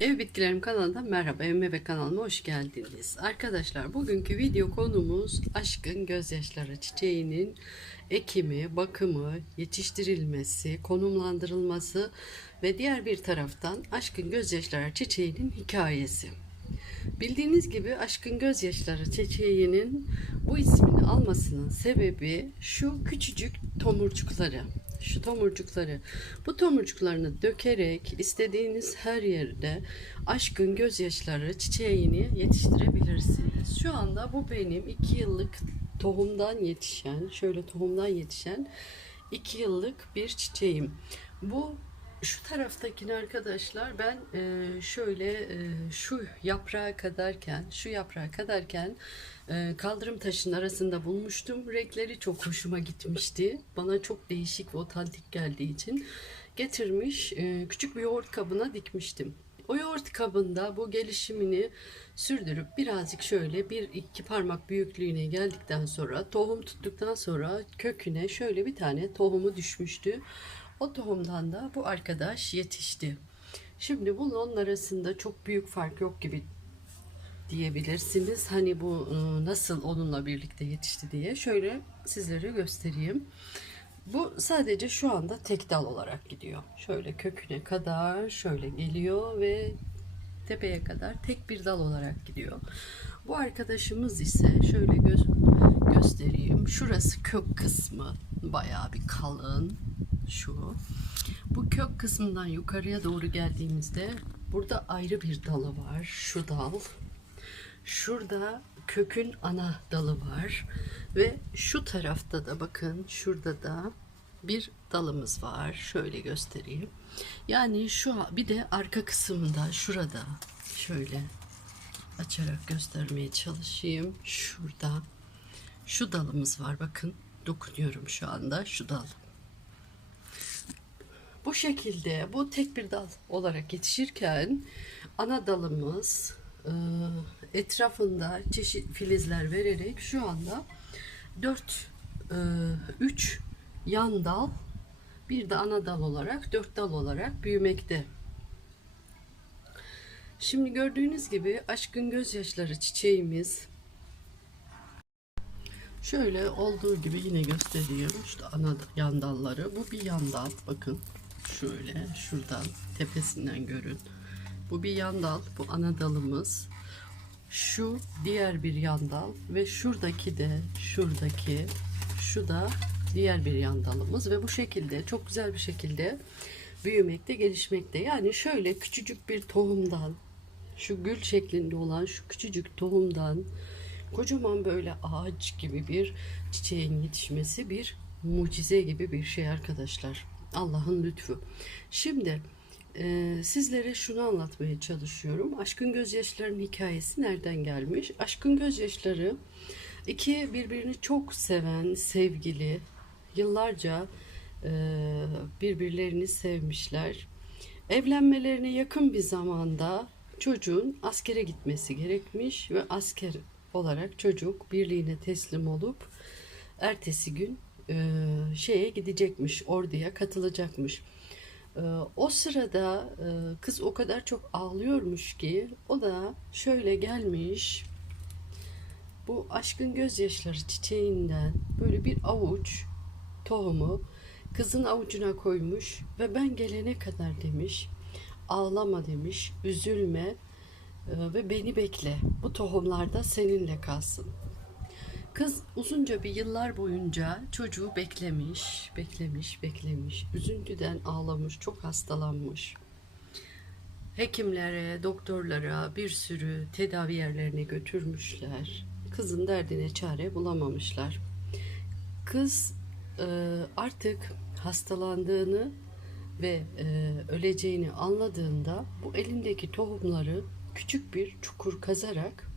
Ev Bitkilerim kanalından merhaba. Evime ve kanalıma hoş geldiniz. Arkadaşlar bugünkü video konumuz aşkın gözyaşları çiçeğinin ekimi, bakımı, yetiştirilmesi, konumlandırılması ve diğer bir taraftan aşkın gözyaşları çiçeğinin hikayesi. Bildiğiniz gibi aşkın gözyaşları çiçeğinin bu ismini almasının sebebi şu küçücük tomurcukları. Şu tomurcukları. Bu tomurcuklarını dökerek istediğiniz her yerde aşkın gözyaşları çiçeğini yetiştirebilirsiniz. Şu anda bu benim iki yıllık tohumdan yetişen, şöyle tohumdan yetişen iki yıllık bir çiçeğim. Bu şu taraftakini arkadaşlar ben e, şöyle e, şu yaprağa kadarken şu yaprağa kadarken e, kaldırım taşının arasında bulmuştum. Renkleri çok hoşuma gitmişti. Bana çok değişik ve otantik geldiği için getirmiş küçük bir yoğurt kabına dikmiştim. O yoğurt kabında bu gelişimini sürdürüp birazcık şöyle bir iki parmak büyüklüğüne geldikten sonra tohum tuttuktan sonra köküne şöyle bir tane tohumu düşmüştü. O tohumdan da bu arkadaş yetişti. Şimdi bunun arasında çok büyük fark yok gibi diyebilirsiniz. Hani bu ıı, nasıl onunla birlikte yetişti diye. Şöyle sizlere göstereyim. Bu sadece şu anda tek dal olarak gidiyor. Şöyle köküne kadar şöyle geliyor ve tepeye kadar tek bir dal olarak gidiyor. Bu arkadaşımız ise şöyle göz göstereyim. Şurası kök kısmı bayağı bir kalın şu. Bu kök kısmından yukarıya doğru geldiğimizde burada ayrı bir dalı var. Şu dal. Şurada kökün ana dalı var ve şu tarafta da bakın şurada da bir dalımız var. Şöyle göstereyim. Yani şu bir de arka kısmında şurada şöyle açarak göstermeye çalışayım. Şurada şu dalımız var. Bakın dokunuyorum şu anda şu dal. Bu şekilde bu tek bir dal olarak yetişirken ana dalımız e, etrafında çeşit filizler vererek şu anda 4 3 yan dal bir de ana dal olarak 4 dal olarak büyümekte. Şimdi gördüğünüz gibi aşkın gözyaşları çiçeğimiz şöyle olduğu gibi yine göstereyim. İşte ana yan dalları. Bu bir yan dal. Bakın şöyle şuradan tepesinden görün. Bu bir yan dal. Bu ana dalımız. Şu diğer bir yan dal ve şuradaki de şuradaki şu da diğer bir yan dalımız ve bu şekilde çok güzel bir şekilde büyümekte, gelişmekte. Yani şöyle küçücük bir tohumdan şu gül şeklinde olan şu küçücük tohumdan kocaman böyle ağaç gibi bir çiçeğin yetişmesi bir mucize gibi bir şey arkadaşlar. Allah'ın lütfu. Şimdi e, sizlere şunu anlatmaya çalışıyorum. Aşkın gözyaşlarının hikayesi nereden gelmiş? Aşkın gözyaşları iki birbirini çok seven, sevgili, yıllarca e, birbirlerini sevmişler. Evlenmelerine yakın bir zamanda çocuğun askere gitmesi gerekmiş ve asker olarak çocuk birliğine teslim olup ertesi gün e, şeye gidecekmiş, orduya katılacakmış. E, o sırada e, kız o kadar çok ağlıyormuş ki o da şöyle gelmiş bu aşkın gözyaşları çiçeğinden böyle bir avuç tohumu kızın avucuna koymuş ve ben gelene kadar demiş ağlama demiş üzülme e, ve beni bekle bu tohumlar da seninle kalsın. Kız uzunca bir yıllar boyunca çocuğu beklemiş, beklemiş, beklemiş. Üzüntüden ağlamış, çok hastalanmış. Hekimlere, doktorlara bir sürü tedavi yerlerine götürmüşler. Kızın derdine çare bulamamışlar. Kız e, artık hastalandığını ve e, öleceğini anladığında bu elindeki tohumları küçük bir çukur kazarak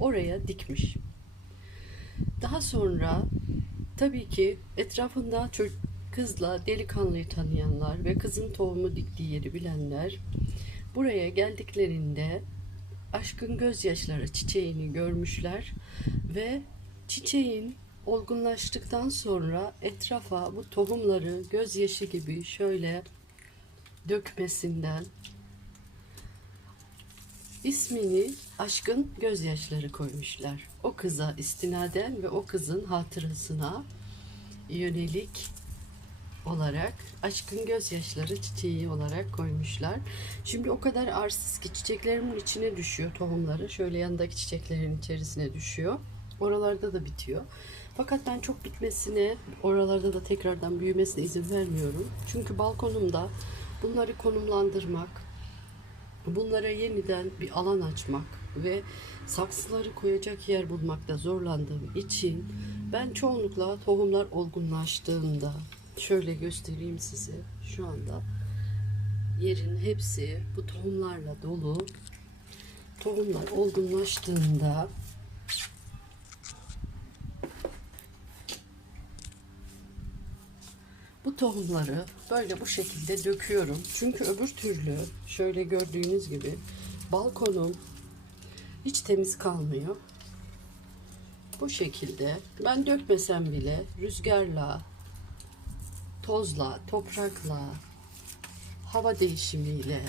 oraya dikmiş. Daha sonra tabii ki etrafında çocuk, kızla delikanlıyı tanıyanlar ve kızın tohumu diktiği yeri bilenler buraya geldiklerinde aşkın gözyaşları çiçeğini görmüşler ve çiçeğin olgunlaştıktan sonra etrafa bu tohumları gözyaşı gibi şöyle dökmesinden ismini aşkın gözyaşları koymuşlar. O kıza istinaden ve o kızın hatırasına yönelik olarak aşkın gözyaşları çiçeği olarak koymuşlar. Şimdi o kadar arsız ki çiçeklerimin içine düşüyor tohumları. Şöyle yanındaki çiçeklerin içerisine düşüyor. Oralarda da bitiyor. Fakat ben çok bitmesine, oralarda da tekrardan büyümesine izin vermiyorum. Çünkü balkonumda bunları konumlandırmak, bunlara yeniden bir alan açmak ve saksıları koyacak yer bulmakta zorlandığım için ben çoğunlukla tohumlar olgunlaştığında şöyle göstereyim size şu anda yerin hepsi bu tohumlarla dolu. Tohumlar olgunlaştığında bu tohumları böyle bu şekilde döküyorum. Çünkü öbür türlü şöyle gördüğünüz gibi balkonum hiç temiz kalmıyor. Bu şekilde ben dökmesem bile rüzgarla, tozla, toprakla, hava değişimiyle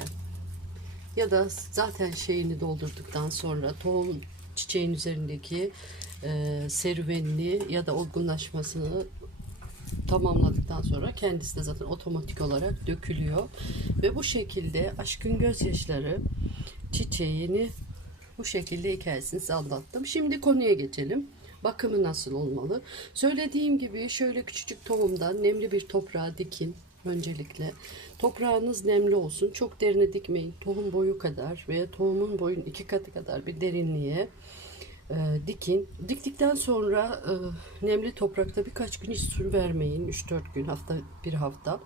ya da zaten şeyini doldurduktan sonra tohum çiçeğin üzerindeki e, serüvenini ya da olgunlaşmasını tamamladıktan sonra kendisi de zaten otomatik olarak dökülüyor. Ve bu şekilde aşkın gözyaşları çiçeğini bu şekilde hikayesini size anlattım. Şimdi konuya geçelim. Bakımı nasıl olmalı? Söylediğim gibi şöyle küçücük tohumdan nemli bir toprağa dikin öncelikle. Toprağınız nemli olsun. Çok derine dikmeyin. Tohum boyu kadar veya tohumun boyun iki katı kadar bir derinliğe e, dikin. Diktikten sonra e, nemli toprakta birkaç gün hiç su vermeyin. 3-4 gün, hafta bir hafta.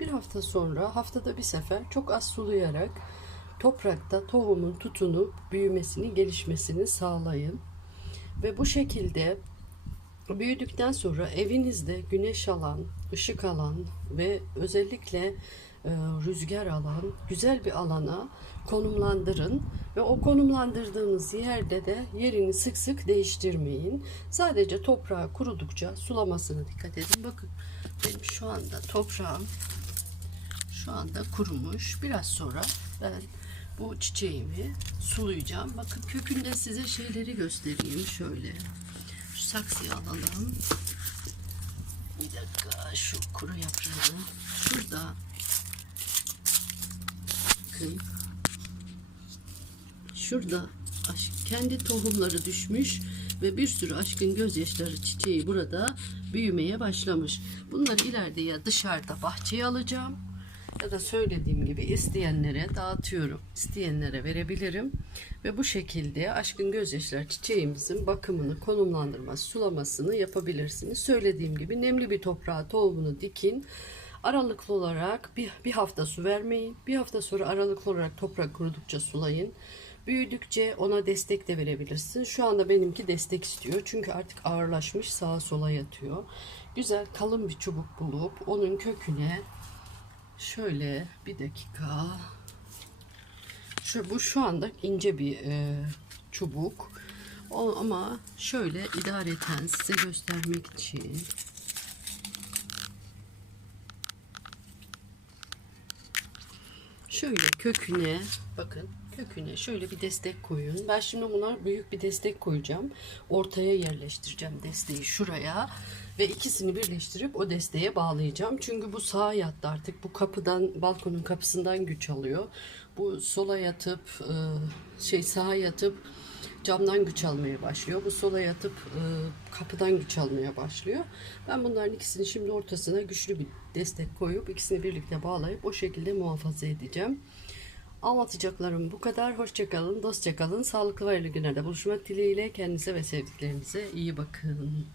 Bir hafta sonra haftada bir sefer çok az sulayarak toprakta tohumun tutunup büyümesini, gelişmesini sağlayın. Ve bu şekilde büyüdükten sonra evinizde güneş alan, ışık alan ve özellikle e, rüzgar alan güzel bir alana konumlandırın ve o konumlandırdığınız yerde de yerini sık sık değiştirmeyin. Sadece toprağı kurudukça sulamasına dikkat edin. Bakın benim şu anda toprağım şu anda kurumuş. Biraz sonra ben bu çiçeğimi sulayacağım. Bakın kökünde size şeyleri göstereyim şöyle. Şu saksıyı alalım. Bir dakika şu kuru yaprağı. Şurada. Bakın. Şurada kendi tohumları düşmüş ve bir sürü aşkın gözyaşları çiçeği burada büyümeye başlamış. Bunları ileride ya dışarıda bahçeye alacağım ya da söylediğim gibi isteyenlere dağıtıyorum. İsteyenlere verebilirim. Ve bu şekilde aşkın gözyaşları çiçeğimizin bakımını, konumlandırması, sulamasını yapabilirsiniz. Söylediğim gibi nemli bir toprağa tohumunu dikin. Aralıklı olarak bir, bir hafta su vermeyin. Bir hafta sonra aralıklı olarak toprak kurudukça sulayın. Büyüdükçe ona destek de verebilirsin. Şu anda benimki destek istiyor. Çünkü artık ağırlaşmış sağa sola yatıyor. Güzel kalın bir çubuk bulup onun köküne Şöyle bir dakika. Şu bu şu anda ince bir e, çubuk. O, ama şöyle idareten size göstermek için şöyle köküne bakın köküne şöyle bir destek koyun. Ben şimdi buna büyük bir destek koyacağım. Ortaya yerleştireceğim desteği şuraya ve ikisini birleştirip o desteğe bağlayacağım. Çünkü bu sağa yattı artık. Bu kapıdan balkonun kapısından güç alıyor. Bu sola yatıp e, şey sağa yatıp camdan güç almaya başlıyor. Bu sola yatıp e, kapıdan güç almaya başlıyor. Ben bunların ikisini şimdi ortasına güçlü bir destek koyup ikisini birlikte bağlayıp o şekilde muhafaza edeceğim. Anlatacaklarım bu kadar. Hoşçakalın, dostça kalın. Sağlıklı ve günlerde buluşmak dileğiyle kendinize ve sevdiklerinize iyi bakın.